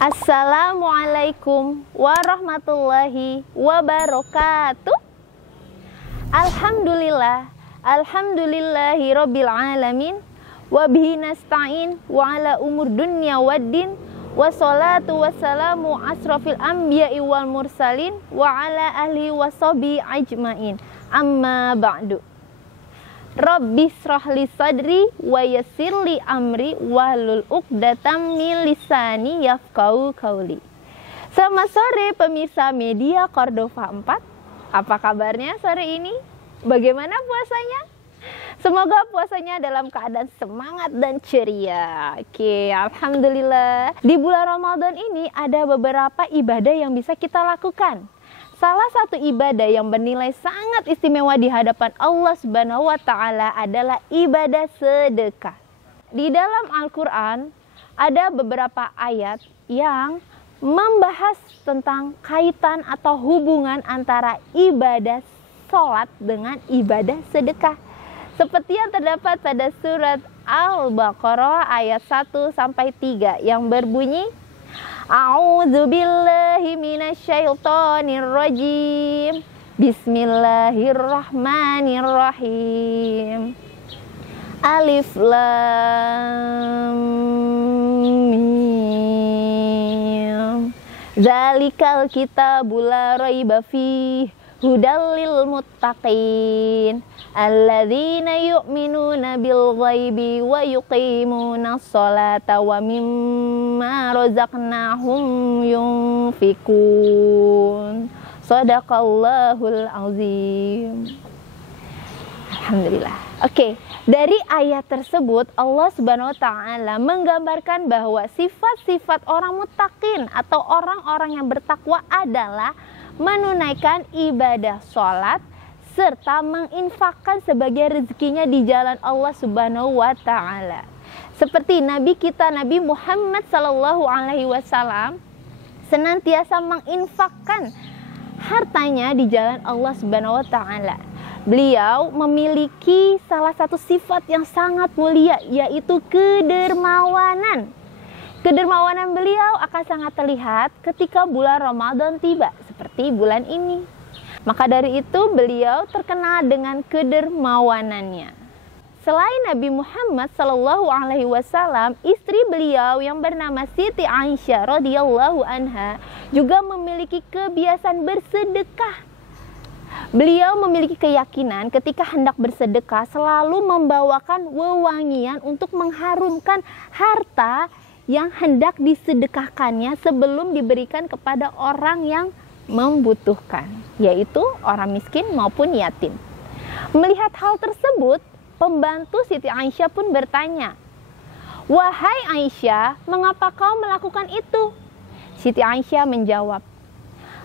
Assalamualaikum warahmatullahi wabarakatuh. Alhamdulillahi rabbil alamin. Wabihi nasta'in wa ala umur dunya waddin. Wassalatu wassalamu asrafil anbiya'i wal mursalin wa ala ahli wa sahbihi ajmain. Amma ba'du. Rabbi shrahli sadri wa yassirli amri wahlul 'uqdatam min lisani yafqahu qauli. Selamat sore pemirsa media Cordova 4. Apa kabarnya sore ini? Bagaimana puasanya? Semoga puasanya dalam keadaan semangat dan ceria. Oke, alhamdulillah. Di bulan Ramadan ini ada beberapa ibadah yang bisa kita lakukan. Salah satu ibadah yang bernilai sangat istimewa di hadapan Allah Subhanahu wa Ta'ala adalah ibadah sedekah. Di dalam Al-Quran ada beberapa ayat yang membahas tentang kaitan atau hubungan antara ibadah sholat dengan ibadah sedekah. Seperti yang terdapat pada surat Al-Baqarah ayat 1-3 yang berbunyi, A'udzu billahi minasyaitonir rajim. Bismillahirrahmanirrahim. Alif lam mim. Zalikal kitabul la raiba fihi hudal lil muttaqin alladzina yu'minuna bil ghaibi wa yuqimunas sholata wa mimma razaqnahum yunfikun. Shadaqallahul azim. Alhamdulillah. Oke, dari ayat tersebut Allah Subhanahu wa Ta'ala menggambarkan bahwa sifat-sifat orang muttaqin atau orang-orang yang bertakwa adalah menunaikan ibadah sholat serta menginfakkan sebagai rezekinya di jalan Allah Subhanahu wa Ta'ala. Seperti Nabi kita Nabi Muhammad sallallahu alaihi wasallam senantiasa menginfakkan hartanya di jalan Allah Subhanahu wa Ta'ala. Beliau memiliki salah satu sifat yang sangat mulia, yaitu kedermawanan. Kedermawanan beliau akan sangat terlihat ketika bulan Ramadan tiba, seperti bulan ini. Maka dari itu beliau terkenal dengan kedermawanannya. Selain Nabi Muhammad sallallahu alaihi wasallam, istri beliau yang bernama Siti Aisyah radhiyallahu anha juga memiliki kebiasaan bersedekah. Beliau memiliki keyakinan ketika hendak bersedekah selalu membawakan wewangian untuk mengharumkan harta yang hendak disedekahkannya sebelum diberikan kepada orang yang membutuhkan, yaitu orang miskin maupun yatim. Melihat hal tersebut, pembantu Siti Aisyah pun bertanya, "Wahai Aisyah, mengapa kau melakukan itu?" Siti Aisyah menjawab,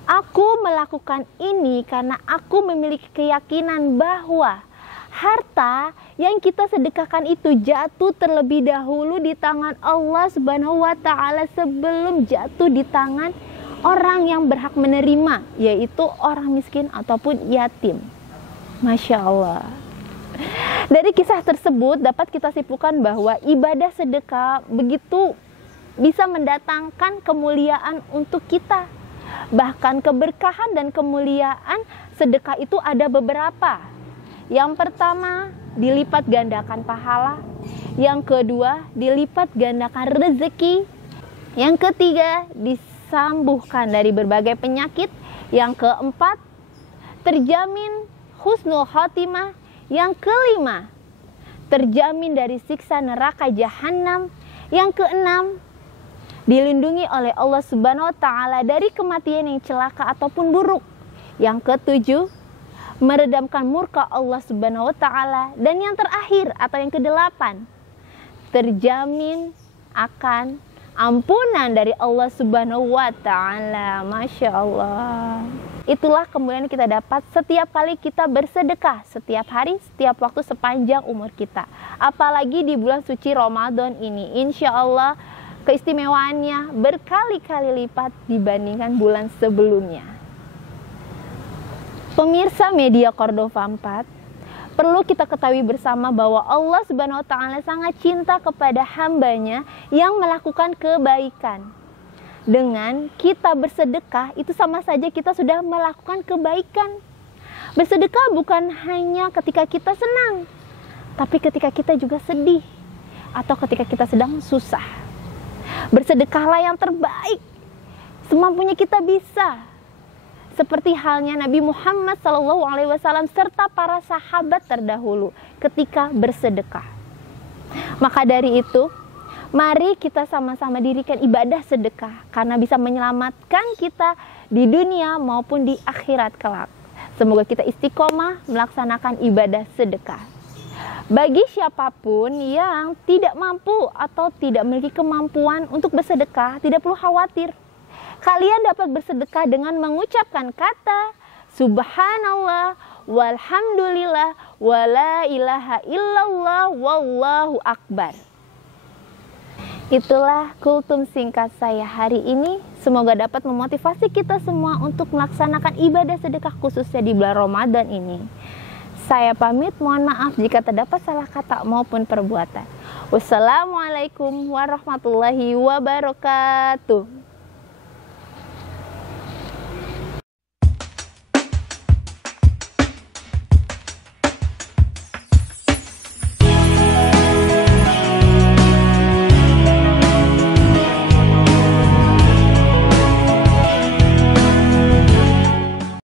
"Aku melakukan ini karena aku memiliki keyakinan bahwa harta yang kita sedekahkan itu jatuh terlebih dahulu di tangan Allah Subhanahu wa Ta'ala sebelum jatuh di tangan orang yang berhak menerima, yaitu orang miskin ataupun yatim." Masya Allah. Dari kisah tersebut dapat kita simpulkan bahwa ibadah sedekah begitu bisa mendatangkan kemuliaan untuk kita. Bahkan keberkahan dan kemuliaan sedekah itu ada beberapa. Yang pertama, dilipat gandakan pahala. Yang kedua, dilipat gandakan rezeki. Yang ketiga, disembuhkan dari berbagai penyakit. Yang keempat, terjamin husnul khotimah. Yang kelima, terjamin dari siksa neraka jahanam. Yang keenam, dilindungi oleh Allah Subhanahu wa Ta'ala dari kematian yang celaka ataupun buruk. Yang ketujuh, meredamkan murka Allah Subhanahu wa Ta'ala. Dan yang terakhir atau yang kedelapan, terjamin akan ampunan dari Allah Subhanahu wa Ta'ala. Masya Allah. Itulah kemudian kita dapat setiap kali kita bersedekah, setiap hari, setiap waktu sepanjang umur kita. Apalagi di bulan suci Ramadan ini, insya Allah keistimewaannya berkali-kali lipat dibandingkan bulan sebelumnya. Pemirsa media Cordova 4, perlu kita ketahui bersama bahwa Allah Subhanahu wa Ta'ala sangat cinta kepada hambanya yang melakukan kebaikan. dengan kita bersedekah itu sama saja kita sudah melakukan kebaikan. Bersedekah bukan hanya ketika kita senang, tapi ketika kita juga sedih atau ketika kita sedang susah. Bersedekahlah yang terbaik, semampunya kita bisa. Seperti halnya Nabi Muhammad SAW serta para sahabat terdahulu ketika bersedekah. Maka dari itu, mari kita sama-sama dirikan ibadah sedekah karena bisa menyelamatkan kita di dunia maupun di akhirat kelak. Semoga kita istiqomah melaksanakan ibadah sedekah. Bagi siapapun yang tidak mampu atau tidak memiliki kemampuan untuk bersedekah, tidak perlu khawatir. Kalian dapat bersedekah dengan mengucapkan kata Subhanallah, walhamdulillah, wala ilaha illallah, wallahu akbar. Itulah kultum singkat saya hari ini. Semoga dapat memotivasi kita semua untuk melaksanakan ibadah sedekah khususnya di bulan Ramadan ini. Saya pamit, mohon maaf jika terdapat salah kata maupun perbuatan. Wassalamualaikum warahmatullahi wabarakatuh.